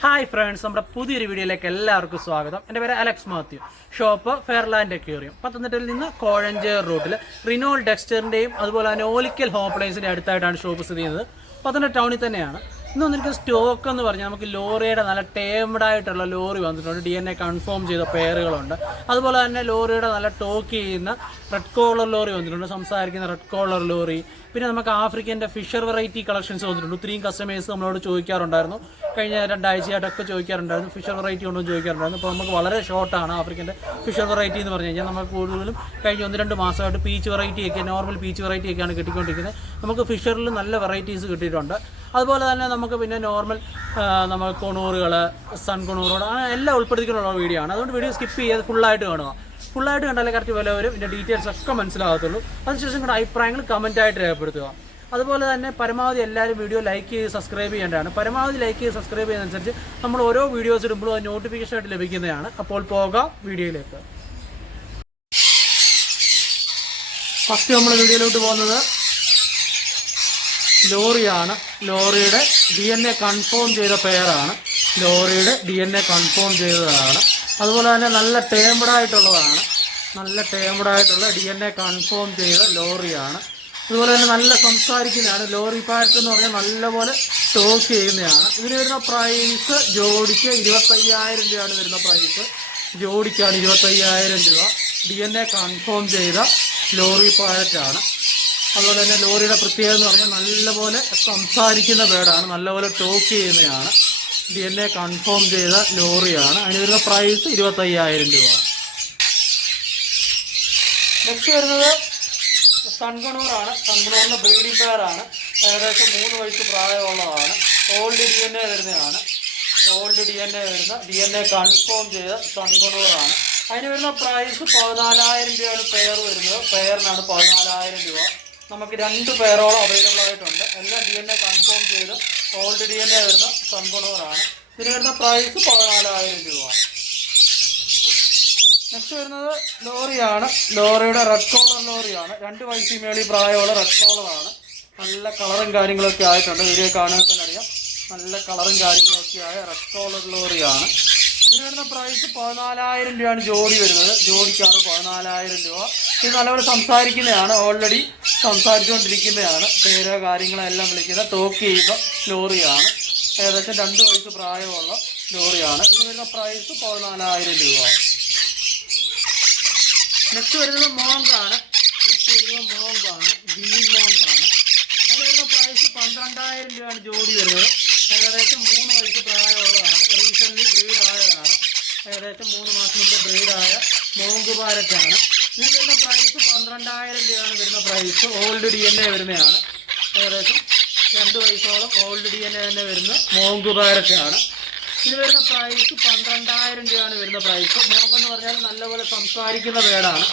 Hi friends നമ്മുടെ പുതിയൊരു വീഡിയോയിലേക്ക് എല്ലാവർക്കും സ്വാഗതം. എന്റെ പേര് Alex Mathew. Shop Fairland aquarium പത്തനംതിട്ടയിൽ നിന്ന് കോഴഞ്ചേർ റൂട്ടിൽ റിനോൾ ഡെക്സ്റ്ററിന്റെയും അതുപോലെ തന്നെ ഓലിക്കൽ ഹോംപ്ലൈൻസിന്റെ അടുത്തായിട്ടാണ് ഷോപ്പ് സ്ഥിതി ചെയ്യുന്നത്. പത്തനംതിട്ട ടൗണിൽ തന്നെയാണ്. ഇന്ന് വന്നിരിക്കുന്ന സ്റ്റോക്ക് എന്ന് പറഞ്ഞാൽ നമുക്ക് ലോറിയുടെ നല്ല ടേംഡ് ആയിട്ടുള്ള ലോറി വന്നിട്ടുണ്ട്. ഡി എൻ എ കൺഫേം ചെയ്ത പേരുകളുണ്ട് അതുപോലെ തന്നെ ലോറിയുടെ നല്ല ടോക്ക് ചെയ്യുന്ന റെഡ് കോളർ ലോറി വന്നിട്ടുണ്ട്. സംസാരിക്കുന്ന റെഡ് കോളർ ലോറി. പിന്നെ നമുക്ക് ആഫ്രിക്കന്റെ ഫിഷർ വെറൈറ്റി കളക്ഷൻസ് വന്നിട്ടുണ്ട്. ഒത്തിരിയും കസ്റ്റമേഴ്സ് നമ്മളോട് ചോദിക്കാറുണ്ടായിരുന്നു. കഴിഞ്ഞ രണ്ടാഴ്ചയായിട്ടൊക്കെ ചോദിക്കാറുണ്ടായിരുന്നു. ഫിഷർ വെറൈറ്റി ഒന്നും ചോദിക്കാറുണ്ടായിരുന്നു. അപ്പോൾ നമുക്ക് വളരെ ഷോർട്ടാണ് ആഫ്രിക്കന്റെ ഫിഷർ വെറൈറ്റി എന്ന് പറഞ്ഞു കഴിഞ്ഞാൽ. നമുക്ക് കൂടുതലും കഴിഞ്ഞ ഒന്ന് രണ്ട് മാസമായിട്ട് പീച്ച് വെറൈറ്റിയൊക്കെ നോർമൽ പീച്ച് വെറൈറ്റിയൊക്കെയാണ് കിട്ടിക്കൊണ്ടിരിക്കുന്നത്. നമുക്ക് ഫിഷറിൽ നല്ല വെറൈറ്റീസ് കിട്ടിയിട്ടുണ്ട്. അതുപോലെ തന്നെ നമുക്ക് പിന്നെ നോർമൽ നമ്മൾ കൊണൂറുകൾ സൺ കൊണൂറുകൾ അങ്ങനെ എല്ലാം ഉൾപ്പെടുത്തിക്കൊണ്ടുള്ള വീഡിയോ ആണ്. അതുകൊണ്ട് വീഡിയോ സ്കിപ്പ് ചെയ്യാതെ ഫുള്ളായിട്ട് കാണുക. ഫുള്ളായിട്ട് കണ്ടാലേ കറക്റ്റ് വില വരും ഇതിന്റെ ഡീറ്റെയിൽസ് ഒക്കെ മനസ്സിലാകത്തുള്ളൂ. അതിനുശേഷം നിങ്ങളുടെ അഭിപ്രായങ്ങൾ കമന്റായിട്ട് രേഖപ്പെടുത്തുക. അതുപോലെ തന്നെ പരമാവധി എല്ലാവരും വീഡിയോ ലൈക്ക് ചെയ്ത് സബ്സ്ക്രൈബ് ചെയ്യേണ്ടതാണ്. പരമാവധി ലൈക്ക് ചെയ്ത് സബ്സ്ക്രൈബ് ചെയ്യുന്നതനുസരിച്ച് നമ്മൾ ഓരോ വീഡിയോസ് ഇടുമ്പോഴും അത് നോട്ടിഫിക്കേഷൻ ആയിട്ട് ലഭിക്കുന്നതാണ്. അപ്പോൾ പോകാം വീഡിയോയിലേക്ക്. ഫസ്റ്റ് നമ്മൾ വീഡിയോയിലോട്ട് പോകുന്നത് ലോറിയാണ്. ലോറിയുടെ ഡി എൻ എ കൺഫേം ചെയ്ത പെയറാണ് ലോറിയുടെ ഡി എൻ എ കൺഫേം ചെയ്തതാണ്. അതുപോലെ തന്നെ നല്ല ടേംഡ് ആയിട്ടുള്ളതാണ്. നല്ല ടേംഡ് ആയിട്ടുള്ള ഡി എൻ എ കൺഫേം ചെയ്ത ലോറിയാണ്. അതുപോലെ തന്നെ നല്ല സംസാരിക്കുന്നതാണ്. ലോറി പാർട്ട് എന്ന് പറഞ്ഞാൽ നല്ലപോലെ ടോക്ക് ചെയ്യുന്നതാണ്. ഇതിന് വരുന്ന പ്രൈസ് ജോഡിക്ക് ഇരുപത്തയ്യായിരം രൂപയാണ് വരുന്ന പ്രൈസ് ജോഡിക്കാണ് ഇരുപത്തയ്യായിരം രൂപ. ഡി എൻ എ കൺഫേം ചെയ്ത ലോറി പാരറ്റാണ് അതുപോലെ തന്നെ ലോറിയുടെ പ്രത്യേകത എന്ന് പറഞ്ഞാൽ നല്ലപോലെ സംസാരിക്കുന്ന ബേഡാണ് നല്ലപോലെ ടോക്ക് ചെയ്യുന്നതാണ് ഡി എൻ എ കൺഫേം ചെയ്ത ലോറിയാണ്. അതിന് വരുന്ന പ്രൈസ് ഇരുപത്തയ്യായിരം രൂപ. നെക്സ്റ്റ് വരുന്നത് സൺകണൂറാണ് സൺകണൂറിന്റെ ബ്രീഡിംഗ് പേരാണ് ഏകദേശം മൂന്ന് വയസ്സ് പ്രായമുള്ളതാണ്. ഓൾഡ് ഡി എൻ എ വരുന്നതാണ്. ഓൾഡ് ഡി എൻ എ വരുന്ന ഡി എൻ എ കൺഫേം ചെയ്ത സൺകണൂറാണ് അതിന് വരുന്ന പ്രൈസ് പതിനാലായിരം രൂപയാണ് പെയർ വരുന്നത്. പെയറിനാണ് പതിനാലായിരം രൂപ. നമുക്ക് രണ്ട് പേരോളം അവൈലബിൾ ആയിട്ടുണ്ട്. എല്ലാം ഡി എൻ എ കൺഫേം ചെയ്ത് ഓൾഡ് ഡി എൻ എ വരുന്ന സൺകണൂറാണ് ഇതിന് വരുന്ന പ്രൈസ് പതിനാലായിരം രൂപ. നെക്സ്റ്റ് വരുന്നത് ലോറിയാണ്. ലോറിയുടെ റെഡ് കോളർ ലോറിയാണ്. രണ്ട് വയസ്സിൽ മേളി പ്രായമുള്ള റെഡ് കോളറാണ് നല്ല കളറും കാര്യങ്ങളൊക്കെ ആയിട്ടുണ്ട്. വീഡിയോ കാണുമ്പോൾ തന്നെ അറിയാം. നല്ല കളറും കാര്യങ്ങളൊക്കെ ആയ റെഡ് കോളർ ലോറിയാണ്. ഇതിന് വരുന്ന പ്രൈസ് പതിനാലായിരം രൂപയാണ് ജോഡി വരുന്നത്. ജോഡിക്കാണ് പതിനാലായിരം രൂപ. ഇത് നല്ലപോലെ സംസാരിക്കുന്നതാണ്. ഓൾറെഡി സംസാരിച്ചുകൊണ്ടിരിക്കുന്നതാണ് പേരോ കാര്യങ്ങളെല്ലാം വിളിക്കുന്ന ടോക്ക് ചെയ്യുന്ന ലോറിയാണ്. ഏകദേശം രണ്ട് വയസ്സ് പ്രായമുള്ള ലോറിയാണ്. ഇതിന് വരുന്ന പ്രൈസ് പതിനാലായിരം രൂപ. നെക്സ്റ്റ് വരുന്നത് മോങ്കാണ്. നെക്സ്റ്റ് വരുന്നത് മോങ്കാണ്. ഗ്രീൻ മോങ്കാണ്. അതിന് വരുന്ന പ്രൈസ് പന്ത്രണ്ടായിരം രൂപയാണ് ജോഡി വരുന്നത്. ഏകദേശം മൂന്ന് വയസ്സ് പ്രായമുള്ളതാണ്. റീസെന്റ്ലി ബ്രീഡായതാണ് ഏകദേശം മൂന്ന് മാസം മുമ്പ് ബ്രീഡായ മോങ്ക് ഇതിന് വരുന്ന പ്രൈസ് പന്ത്രണ്ടായിരം രൂപയാണ് price old D N A വരുന്നതാണ് ഏകദേശം രണ്ട് വയസ്സോളം ഓൾഡ് ഡി എൻ എ തന്നെ വരുന്ന മോങ്കുകാരൊക്കെയാണ് ഇതിന് വരുന്ന പ്രൈസ് പന്ത്രണ്ടായിരം രൂപയാണ് വരുന്ന പ്രൈസ് മോങ്ക് എന്ന് പറഞ്ഞാൽ നല്ലപോലെ സംസാരിക്കുന്ന പേടാണ്.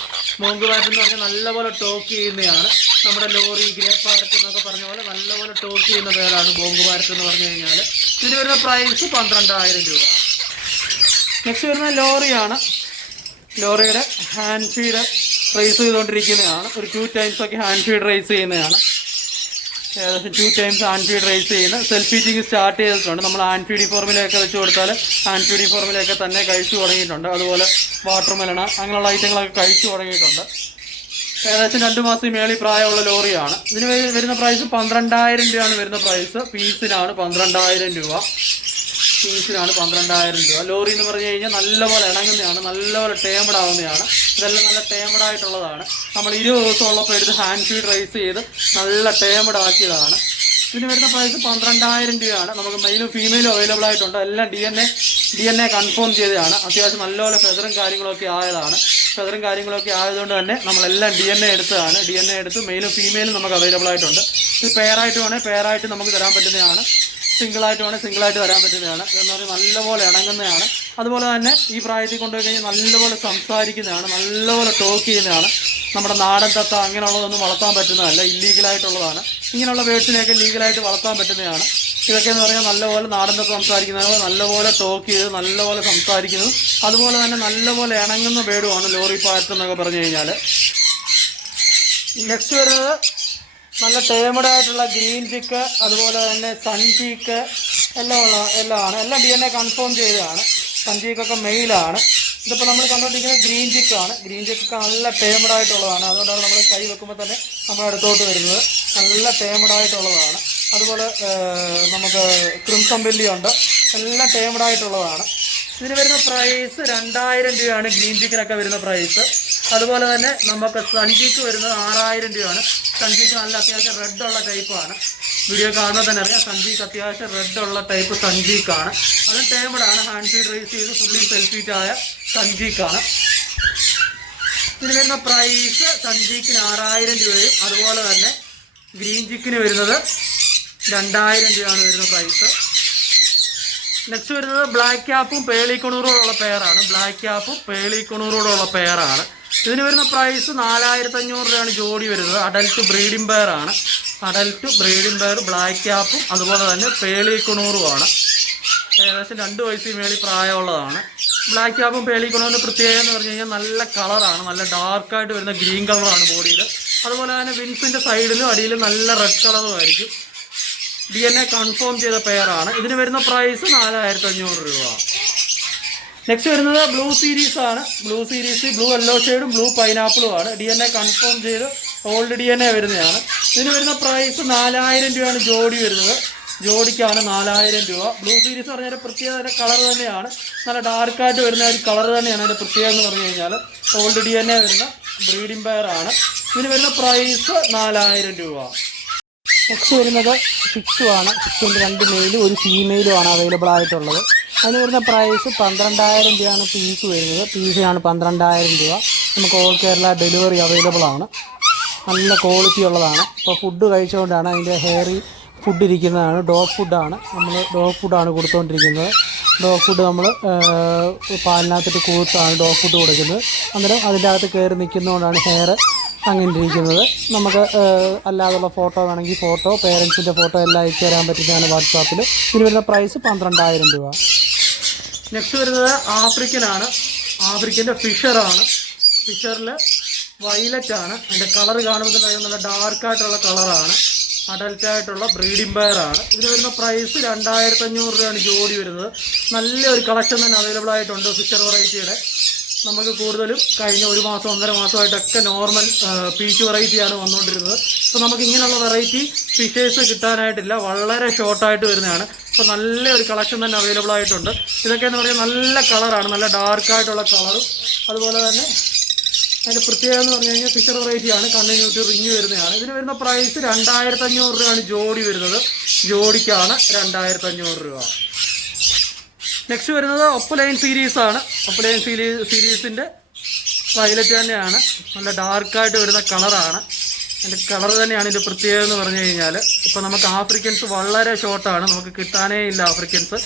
മോങ്ക് പാരറ്റ് എന്ന് പറഞ്ഞാൽ നല്ലപോലെ ടോക്ക് ചെയ്യുന്നതാണ് നമ്മുടെ ലോറി ഗ്രേ പാരറ്റ് എന്നൊക്കെ പറഞ്ഞ പോലെ നല്ലപോലെ ടോക്ക് ചെയ്യുന്ന പേടാണ് മോങ്കുപാരത്ത് എന്ന് പറഞ്ഞു കഴിഞ്ഞാൽ ഇതിന് വരുന്ന പ്രൈസ് പന്ത്രണ്ടായിരം രൂപ. നെക്സ്റ്റ് വരുന്ന ലോറിയാണ്. ലോറിയുടെ ഫീഡ് റേസ് ചെയ്തുകൊണ്ടിരിക്കുന്നതാണ്. ഒരു ടു ടൈംസ് ഒക്കെ ഹാൻഡ് ഫീഡ് റൈസ് ചെയ്യുന്നതാണ്. ഏകദേശം two times hand feed raise ചെയ്യുന്ന. സെൽഫ് ഫീഡിങ് സ്റ്റാർട്ട് ചെയ്തിട്ടുണ്ട്. നമ്മൾ ഹാൻഡ് ഫീഡിംഗ് ഫോർമിലൊക്കെ വെച്ച് കൊടുത്താൽ ഹാൻഡ് ഫീഡിംഗ് ഫോർമിലൊക്കെ തന്നെ കഴിച്ചു തുടങ്ങിയിട്ടുണ്ട്. അതുപോലെ വാട്ടർ മെലണ അങ്ങനെയുള്ള ഐറ്റങ്ങളൊക്കെ കഴിച്ചു തുടങ്ങിയിട്ടുണ്ട്. ഏകദേശം രണ്ട് മാസം മേളിൽ പ്രായമുള്ള ലോറിയാണ്. ഇതിന് വരുന്ന പ്രൈസ് പന്ത്രണ്ടായിരം രൂപയാണ് വരുന്ന പ്രൈസ് പീസിനാണ് പന്ത്രണ്ടായിരം രൂപ. പീസിനാണ് പന്ത്രണ്ടായിരം രൂപ. ലോറി എന്ന് പറഞ്ഞു കഴിഞ്ഞാൽ നല്ലപോലെ ഇണങ്ങുന്നതാണ്. നല്ലപോലെ ടേമഡ് ആവുന്നതാണ്. ഇതെല്ലാം നല്ല ടേമഡ് ആയിട്ടുള്ളതാണ് നമ്മൾ ഇരുപത് ദിവസം ഉള്ളപ്പോൾ എടുത്ത് ഹാൻഡ് ഫീഡ് റൈസ് ചെയ്ത് നല്ല ടേമഡ് ആക്കിയതാണ് ഇതിന് വരുന്ന പ്രൈസ് പന്ത്രണ്ടായിരം രൂപയാണ്. നമുക്ക് മെയിലും ഫീമെയിലും അവൈലബിൾ ആയിട്ടുണ്ട്. എല്ലാം D N A D N A confirm ചെയ്തതാണ്. അത്യാവശ്യം നല്ലപോലെ ഫെദറും കാര്യങ്ങളൊക്കെ ആയതാണ്. ഫെദറും കാര്യങ്ങളൊക്കെ ആയതുകൊണ്ട് തന്നെ നമ്മളെല്ലാം ഡി എൻ എ എടുത്തതാണ്. ഡി എൻ എ എടുത്ത് മെയിലും ഫീമെയിലും നമുക്ക് അവൈലബിൾ ആയിട്ടുണ്ട്. ഇത് പെയറായിട്ട് വേണേൽ പെയറായിട്ട് നമുക്ക് തരാൻ പറ്റുന്നതാണ്. സിംഗിളായിട്ട് സിംഗിൾ സിംഗിളായിട്ട് വരാൻ പറ്റുന്നതാണ്. എന്ന് പറഞ്ഞാൽ നല്ലപോലെ ഇണങ്ങുന്നതാണ്. അതുപോലെ തന്നെ ഈ പ്രായത്തിൽ കൊണ്ടുപോയി കഴിഞ്ഞാൽ നല്ലപോലെ സംസാരിക്കുന്നതാണ് നല്ലപോലെ ടോക്ക് ചെയ്യുന്നതാണ്. നമ്മുടെ നാടൻ തത്ത അങ്ങനെയുള്ളതൊന്നും വളർത്താൻ പറ്റുന്നതല്ല ഇല്ലീഗലായിട്ടുള്ളതാണ് ഇങ്ങനെയുള്ള ബേഡ്സിനെയൊക്കെ ലീഗലായിട്ട് വളർത്താൻ പറ്റുന്നതാണ്. ഇതൊക്കെ എന്ന് പറഞ്ഞാൽ നല്ലപോലെ നാടൻ തത്ത സംസാരിക്കുന്നത് നല്ലപോലെ ടോക്ക് ചെയ്ത് നല്ലപോലെ സംസാരിക്കുന്നത് അതുപോലെ തന്നെ നല്ലപോലെ ഇണങ്ങുന്ന ബേഡുമാണ് ലോറി പാറ്റ് എന്നൊക്കെ പറഞ്ഞു കഴിഞ്ഞാൽ നെക്സ്റ്റ് വരുന്നത് നല്ല ടേമഡ് ആയിട്ടുള്ള ഗ്രീൻ ചിക്ക് അതുപോലെ തന്നെ സൺ ചീക്ക് എല്ലാം ഉള്ള എല്ലാം ആണ് എല്ലാം ഡി എൻ എ കൺഫേം ചെയ്തതാണ് സഞ്ജീക്കൊക്കെ മെയിലാണ് ഇതിപ്പോൾ നമ്മൾ കണ്ടുകൊണ്ടിരിക്കുന്നത് ഗ്രീൻ ചിക്കാണ് ഗ്രീൻ ചിക്കൊക്കെ നല്ല ടേമഡായിട്ടുള്ളതാണ് അതുകൊണ്ടാണ് നമ്മൾ കൈ വെക്കുമ്പോൾ തന്നെ നമ്മൾ അടുത്തോട്ട് വരുന്നത്. നല്ല ടേമഡായിട്ടുള്ളതാണ് അതുപോലെ നമുക്ക് ക്രിംസം ഉണ്ട്. എല്ലാം ടേമഡായിട്ടുള്ളതാണ് ഇതിന് വരുന്ന പ്രൈസ് രണ്ടായിരം രൂപയാണ് ഗ്രീൻ ചിക്കനൊക്കെ വരുന്ന പ്രൈസ് അതുപോലെ തന്നെ നമുക്ക് സഞ്ചിക്ക് വരുന്നത് ആറായിരം രൂപയാണ്. സഞ്ചിക്ക് നല്ല അത്യാവശ്യം റെഡ് ഉള്ള ടൈപ്പാണ് വീഡിയോ കാണുമ്പോൾ തന്നെ അറിയാം സൺചീക്ക് അത്യാവശ്യം റെഡ് ഉള്ള ടൈപ്പ് സൺചീക്കാണ് അത് ടേബിളാണ് ഹാൻഡ് ഫീഡ് റേസ് ചെയ്ത് ഫുള്ളി സെൽഫീറ്റ് ആയ സൺചീക്കാണ് ഇതിന് വരുന്ന പ്രൈസ് സൺചീക്കിന് ആറായിരം രൂപയും അതുപോലെ തന്നെ ഗ്രീൻ ചിക്കിന് വരുന്നത് രണ്ടായിരം രൂപയാണ് വരുന്ന പ്രൈസ് നെക്സ്റ്റ് വരുന്നത് ബ്ലാക്ക് ക്യാപ്പും പേളിക്കുണൂറോടുള്ള പെയറാണ് ബ്ലാക്ക് ക്യാപ്പും പേളിക്കുണൂറോടുള്ള പെയറാണ് ഇതിന് വരുന്ന പ്രൈസ് നാലായിരത്തി അഞ്ഞൂറ് രൂപയാണ് ജോഡി വരുന്നത്. അഡൽട്ട് ബ്രീഡിംഗ് പെയറാണ് അഡൽട്ട് ബ്രീഡിംഗ് പെയർ ബ്ലാക്ക് ക്യാപ്പും അതുപോലെ തന്നെ പേളിക്കുണൂറുമാണ് ഏകദേശം രണ്ട് വയസ്സിൽ മേളിൽ പ്രായമുള്ളതാണ്. ബ്ലാക്ക് ക്യാപ്പും പേളിക്കുണൂറിന്റെ പ്രത്യേകത എന്ന് പറഞ്ഞു കഴിഞ്ഞാൽ നല്ല കളറാണ് നല്ല ഡാർക്കായിട്ട് വരുന്ന ഗ്രീൻ കളറാണ് ബോഡിയിൽ അതുപോലെ തന്നെ വിൻസിന്റെ സൈഡിലും അടിയിലും നല്ല റെഡ് കളറും ആയിരിക്കും. ഡി എൻ എ കൺഫേം ചെയ്ത പെയറാണ് ഇതിന് വരുന്ന പ്രൈസ് നാലായിരത്തി അഞ്ഞൂറ് രൂപ. നെക്സ്റ്റ് വരുന്നത് ബ്ലൂ സീരീസ് ആണ്. ബ്ലൂ സീരീസ് ബ്ലൂ യെല്ലോ ഷെയ്ഡും ബ്ലൂ പൈനാപ്പിളും ആണ്. ഡി എൻ എ കൺഫേം ചെയ്ത് ഓൾഡ് ഡി എൻ എ വരുന്നതാണ്. ഇതിന് വരുന്ന പ്രൈസ് നാലായിരം രൂപയാണ് ജോഡി വരുന്നത്. ജോഡിക്കാണ് നാലായിരം രൂപ. ബ്ലൂ സീരീസ് പറഞ്ഞാൽ പ്രത്യേക കളർ തന്നെയാണ്. നല്ല ഡാർക്കായിട്ട് വരുന്ന ഒരു കളർ തന്നെയാണ് അതിന്റെ പ്രത്യേകത എന്ന് പറഞ്ഞു കഴിഞ്ഞാൽ ഓൾഡ് ഡി എൻ എ വരുന്ന ബ്രീഡിംഗ് പെയർ ആണ്. ഇതിന് വരുന്ന പ്രൈസ് നാലായിരം രൂപ. നെക്സ്റ്റ് വരുന്നത് ഫിക്സും ആണ്. ഫിക്സിന്റെ രണ്ട് മെയിലും ഒരു ഫീമെയിലും ആണ് അവൈലബിൾ ആയിട്ടുള്ളത്. അതിന് വരുന്ന പ്രൈസ് പന്ത്രണ്ടായിരം രൂപയാണ് പീസ് വരുന്നത്. പീസിനാണ് പന്ത്രണ്ടായിരം രൂപ. നമുക്ക് ഓൾ കേരള ഡെലിവറി അവൈലബിൾ ആണ്. നല്ല ക്വാളിറ്റി ഉള്ളതാണ്. ഇപ്പോൾ ഫുഡ് കഴിച്ചുകൊണ്ടാണ് അതിന്റെ ഹെയറി ഫുഡ് ഇരിക്കുന്നതാണ്. ഡോഗ് ഫുഡാണ് നമ്മൾ ഡോഗ് ഫുഡാണ് കൊടുത്തുകൊണ്ടിരിക്കുന്നത് ഡോഗ് ഫുഡ് നമ്മൾ പാലിനകത്തിട്ട് കൂത്താണ് ഡോഗ് ഫുഡ് കൊടുക്കുന്നത്. അന്നേരം അതിന്റെ അകത്ത് കയറി നിൽക്കുന്നതുകൊണ്ടാണ് ഹെയർ അങ്ങനെ ഇരിക്കുന്നത്. നമുക്ക് അല്ലാതുള്ള ഫോട്ടോ വേണമെങ്കിൽ ഫോട്ടോ പേരൻസിന്റെ ഫോട്ടോ എല്ലാം അയച്ചു തരാൻ പറ്റുന്നതാണ് വാട്സാപ്പിൽ ഇതിന് വരുന്ന പ്രൈസ് പന്ത്രണ്ടായിരം രൂപ. നെക്സ്റ്റ് വരുന്നത് ആഫ്രിക്കൻ ആണ് ആഫ്രിക്കന്റെ ഫിഷറാണ്. ഫിഷറിൽ വൈലറ്റ് ആണ് അതിന്റെ കളർ കാണുമ്പോൾ തന്നെ നല്ല ഡാർക്കായിട്ടുള്ള കളറാണ്. അഡൽറ്റ് ആയിട്ടുള്ള ബ്രീഡിംഗ് ആണ്. ഇതിന് വരുന്ന പ്രൈസ് രണ്ടായിരത്തി അഞ്ഞൂറ് രൂപയാണ് ജോഡി വരുന്നത്. നല്ലൊരു കളക്ഷൻ തന്നെ അവൈലബിൾ ആയിട്ടുണ്ട് ഫിഷർ വെറൈറ്റിയുടെ നമുക്ക് കൂടുതലും കഴിഞ്ഞ ഒരു മാസം ഒന്നര മാസമായിട്ടൊക്കെ നോർമൽ പീച്ച് വെറൈറ്റിയാണ് വന്നുകൊണ്ടിരുന്നത്. അപ്പോൾ നമുക്ക് ഇങ്ങനെയുള്ള വെറൈറ്റി ഫിഷേഴ്സ് കിട്ടാനായിട്ടില്ല. വളരെ ഷോർട്ടായിട്ട് വരുന്നതാണ്. അപ്പോൾ നല്ല ഒരു കളക്ഷൻ തന്നെ അവൈലബിൾ ആയിട്ടുണ്ട്. ഇതൊക്കെ എന്ന് പറഞ്ഞാൽ നല്ല കളറാണ്. നല്ല ഡാർക്കായിട്ടുള്ള കളറും. അതുപോലെ തന്നെ അതിന്റെ പ്രത്യേകത എന്ന് പറഞ്ഞു കഴിഞ്ഞാൽ ഫിഷർ വെറൈറ്റിയാണ് കണ്ടിന്യൂറ്റി റിങ് വരുന്നതാണ്. ഇതിന് വരുന്ന പ്രൈസ് രണ്ടായിരത്തി അഞ്ഞൂറ് രൂപയാണ് ജോഡി വരുന്നത്. ജോഡിക്കാണ് രണ്ടായിരത്തി അഞ്ഞൂറ് രൂപ. നെക്സ്റ്റ് വരുന്നത് ഒപ്പലൈൻ സീരീസാണ് ഒപ്പലൈൻ സീരീസ് സീരീസിന്റെ വയലറ്റ് തന്നെയാണ്. നല്ല ഡാർക്കായിട്ട് വരുന്ന കളറാണ്. അതിന്റെ കളർ തന്നെയാണ് ഇതിന്റെ പ്രത്യേകത എന്ന് പറഞ്ഞു കഴിഞ്ഞാൽ ഇപ്പോൾ നമുക്ക് ആഫ്രിക്കൻസ് വളരെ ഷോർട്ടാണ് നമുക്ക് കിട്ടാനേ ഇല്ല ആഫ്രിക്കൻസ്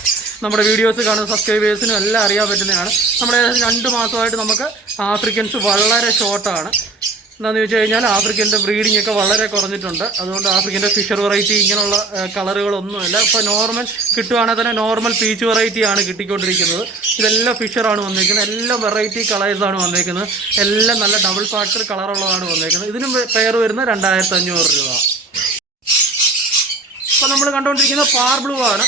നമ്മുടെ വീഡിയോസ് കാണുന്ന സബ്സ്ക്രൈബേഴ്സിനും എല്ലാം അറിയാൻ പറ്റുന്നതാണ്. നമ്മുടെ രണ്ട് മാസമായിട്ട് നമുക്ക് ആഫ്രിക്കൻസ് വളരെ ഷോർട്ടാണ് എന്താണെന്ന് വെച്ച് കഴിഞ്ഞാൽ ആഫ്രിക്കന്റെ ബ്രീഡിംഗ് ഒക്കെ വളരെ കുറഞ്ഞിട്ടുണ്ട്. അതുകൊണ്ട് ആഫ്രിക്കന്റെ ഫിഷർ വെറൈറ്റി ഇങ്ങനെയുള്ള കളറുകളൊന്നുമില്ല. ഇപ്പോൾ നോർമൽ കിട്ടുവാണെങ്കിൽ തന്നെ നോർമൽ പീച്ച് വെറൈറ്റിയാണ് കിട്ടിക്കൊണ്ടിരിക്കുന്നത്. ഇതെല്ലാം ഫിഷറാണ് വന്നിരിക്കുന്നത് എല്ലാം വെറൈറ്റി കളേഴ്സാണ് വന്നിരിക്കുന്നത് എല്ലാം നല്ല ഡബിൾ ഫാക്ടർ കളറുള്ളതാണ് വന്നിരിക്കുന്നത് ഇതിനും പെയർ വരുന്ന രണ്ടായിരത്തി അഞ്ഞൂറ് രൂപ. ഇപ്പോൾ നമ്മൾ കണ്ടുകൊണ്ടിരിക്കുന്നത് പാർ ബ്ലൂ ആണ്.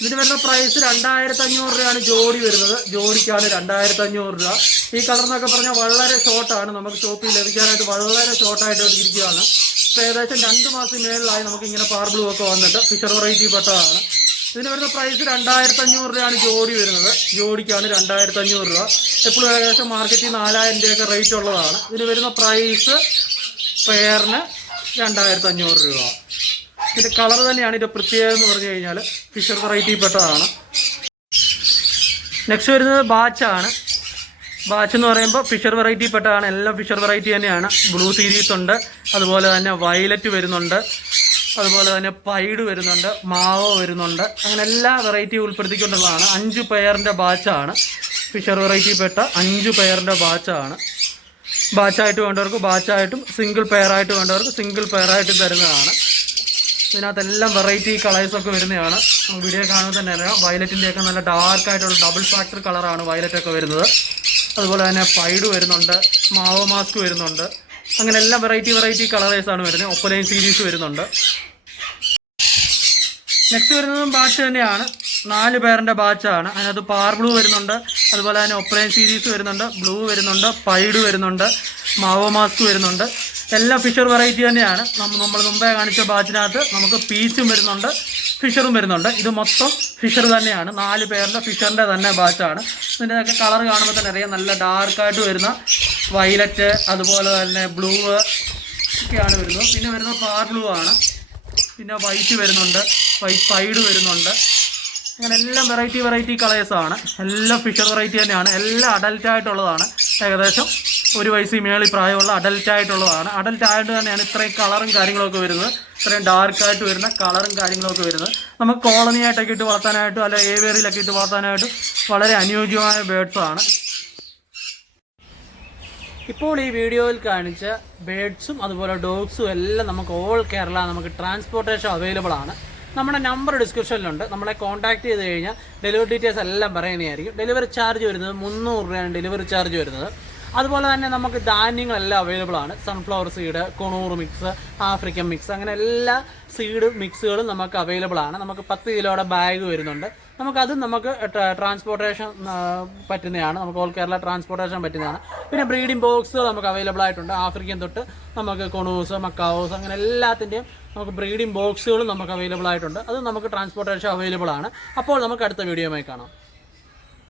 ഇതിന് വരുന്ന പ്രൈസ് രണ്ടായിരത്തി അഞ്ഞൂറ് രൂപയാണ് ജോഡി വരുന്നത്. ജോഡിക്കാണ് രണ്ടായിരത്തി അഞ്ഞൂറ് രൂപ. ഈ കളർ എന്നൊക്കെ പറഞ്ഞാൽ വളരെ ഷോർട്ടാണ് നമുക്ക് ഷോപ്പിൽ ലഭിക്കാനായിട്ട് വളരെ ഷോർട്ടായിട്ട് ഇരിക്കുകയാണ്. ഇപ്പോൾ ഏകദേശം രണ്ട് മാസം മേളിലായി നമുക്ക് ഇങ്ങനെ പാർ ബ്ലൂ ഒക്കെ വന്നിട്ട് ഫിഷർ വെറൈറ്റി പെട്ടതാണ്. ഇതിന് വരുന്ന പ്രൈസ് രണ്ടായിരത്തി അഞ്ഞൂറ് രൂപയാണ് ജോഡി വരുന്നത്. ജോഡിക്കാണ് രണ്ടായിരത്തി അഞ്ഞൂറ് രൂപ. എപ്പോഴും ഏകദേശം മാർക്കറ്റിൽ നാലായിരം രൂപയൊക്കെ റേറ്റ് ഉള്ളതാണ്. ഇതിന് വരുന്ന പ്രൈസ് പെയറിന് രണ്ടായിരത്തി അഞ്ഞൂറ് രൂപ. ഇതിന്റെ കളർ തന്നെയാണ് ഇതിന്റെ പ്രത്യേകത എന്ന് പറഞ്ഞു കഴിഞ്ഞാൽ ഫിഷർ വെറൈറ്റി പെട്ടതാണ്. നെക്സ്റ്റ് വരുന്നത് ബാച്ചാണ് ബാച്ച് എന്ന് പറയുമ്പോൾ ഫിഷർ വെറൈറ്റി പെട്ടതാണ്. എല്ലാം ഫിഷർ വെറൈറ്റി തന്നെയാണ്. ബ്ലൂ സീരീസ് ഉണ്ട്. അതുപോലെ തന്നെ വയലറ്റ് വരുന്നുണ്ട്. അതുപോലെ തന്നെ പൈഡ് വരുന്നുണ്ട്. മാവോ വരുന്നുണ്ട്. അങ്ങനെ എല്ലാ വെറൈറ്റി ഉൾപ്പെടുത്തിക്കൊണ്ടുള്ളതാണ്. അഞ്ച് പെയറിന്റെ ബാച്ചാണ് ഫിഷർ വെറൈറ്റി പെട്ട അഞ്ച് പെയറിന്റെ ബാച്ചാണ് ബാച്ചായിട്ട് വേണ്ടവർക്ക് ബാച്ചായിട്ടും സിംഗിൾ പെയറായിട്ട് വേണ്ടവർക്ക് സിംഗിൾ പെയറായിട്ടും തരുന്നതാണ്. ഇതിനകത്തെല്ലാം വെറൈറ്റി കളേഴ്സൊക്കെ വരുന്നതാണ്. വീഡിയോ കാണുമ്പോൾ തന്നെ അറിയാം. വയലറ്റിന്റെയൊക്കെ നല്ല ഡാർക്കായിട്ടുള്ള ഡബിൾ ഫാക്ടർ കളറാണ് വയലറ്റൊക്കെ വരുന്നത്. അതുപോലെ തന്നെ പൈഡ് വരുന്നുണ്ട് മാവോ മാസ്ക് വരുന്നുണ്ട്. അങ്ങനെ എല്ലാ വെറൈറ്റി വെറൈറ്റി കളറേഴ്സാണ് വരുന്നത്. ഒപ്പലൈൻ സീരീസ് വരുന്നുണ്ട്. നെക്സ്റ്റ് വരുന്നതും ബാച്ച് തന്നെയാണ്. നാല് പേരിന്റെ ബാച്ചാണ് അതിനകത്ത് പാർ ബ്ലൂ വരുന്നുണ്ട്. അതുപോലെ തന്നെ ഒപ്പലൈൻ സീരീസ് വരുന്നുണ്ട്. ബ്ലൂ വരുന്നുണ്ട്. പൈഡ് വരുന്നുണ്ട്. മാവോ മാസ്ക് വരുന്നുണ്ട്. എല്ലാം ഫിഷർ വെറൈറ്റി തന്നെയാണ്. നമ്മൾ മുമ്പേ കാണിച്ച ബാച്ചിനകത്ത് നമുക്ക് പീച്ചും വരുന്നുണ്ട് ഫിഷറും വരുന്നുണ്ട്. ഇത് മൊത്തം ഫിഷർ തന്നെയാണ്. നാല് പേരുടെ ഫിഷറിന്റെ തന്നെ ബാച്ചാണ് ഇതിന്റെയൊക്കെ കളർ കാണുമ്പോൾ തന്നെ അറിയാം. നല്ല ഡാർക്കായിട്ട് വരുന്ന വൈലറ്റ് അതുപോലെ തന്നെ ബ്ലൂ ഒക്കെയാണ് വരുന്നത്. പിന്നെ വരുന്നത് പാർ ബ്ലൂ ആണ്. പിന്നെ വൈറ്റ് വരുന്നുണ്ട്. വൈറ്റ് സൈഡ് വരുന്നുണ്ട്. അങ്ങനെ എല്ലാം വെറൈറ്റി വെറൈറ്റി കളേഴ്സാണ് എല്ലാം ഫിഷർ വെറൈറ്റി തന്നെയാണ്. എല്ലാം അഡൽറ്റായിട്ടുള്ളതാണ് ഏകദേശം ഒരു വയസ്സിൽ മേളിൽ പ്രായമുള്ള അഡൽറ്റ് ആയിട്ടുള്ളതാണ്. അഡൽറ്റ് ആയിട്ട് തന്നെയാണ് ഇത്രയും കളറും കാര്യങ്ങളൊക്കെ വരുന്നത്. ഇത്രയും ഡാർക്കായിട്ട് വരുന്ന കളറും കാര്യങ്ങളൊക്കെ വരുന്നത്. നമുക്ക് കോളനി ആയിട്ടൊക്കെ ഇട്ട് വളർത്താനായിട്ടും അല്ല ഏവേറിയിലൊക്കെ ഇട്ട് വളർത്താനായിട്ടും വളരെ അനുയോജ്യമായ ബേഡ്സ് ആണ്. ഇപ്പോൾ ഈ വീഡിയോയിൽ കാണിച്ച ബേഡ്സും അതുപോലെ ഡോഗ്സും എല്ലാം നമുക്ക് ഓൾ കേരള നമുക്ക് ട്രാൻസ്പോർട്ടേഷൻ അവൈലബിൾ ആണ്. നമ്മുടെ നമ്പർ ഡിസ്ക്രിപ്ഷനിലുണ്ട് നമ്മളെ കോൺടാക്ട് ചെയ്ത് കഴിഞ്ഞാൽ ഡെലിവറി ഡീറ്റെയിൽസ് എല്ലാം പറയുന്നതായിരിക്കും. ഡെലിവറി ചാർജ് വരുന്നത് മുന്നൂറ് രൂപയാണ് ഡെലിവറി ചാർജ് വരുന്നത്. അതുപോലെ തന്നെ നമുക്ക് ധാന്യങ്ങളെല്ലാം അവൈലബിൾ ആണ്. Sunflower seed conure mix African mix അങ്ങനെ എല്ലാ സീഡ് മിക്സുകളും നമുക്ക് അവൈലബിൾ ആണ്. നമുക്ക് പത്ത് കിലോയുടെ ബാഗ് വരുന്നുണ്ട്. നമുക്കത് നമുക്ക് ട്രാൻസ്പോർട്ടേഷൻ പറ്റുന്നതാണ്. നമുക്ക് ഓൾ കേരള ട്രാൻസ്പോർട്ടേഷൻ പറ്റുന്നതാണ്. പിന്നെ ബ്രീഡിംഗ് ബോക്സുകൾ നമുക്ക് അവൈലബിൾ ആയിട്ടുണ്ട്. ആഫ്രിക്കൻ തൊട്ട് നമുക്ക് കൊണൂസ് മക്കാവോസ് അങ്ങനെ എല്ലാത്തിന്റെയും നമുക്ക് ബ്രീഡിംഗ് ബോക്സുകളും നമുക്ക് അവൈലബിൾ ആയിട്ടുണ്ട്. അത് നമുക്ക് ട്രാൻസ്പോർട്ടേഷൻ അവൈലബിൾ ആണ്. അപ്പോൾ നമുക്ക് അടുത്ത വീഡിയോയുമായി കാണാം.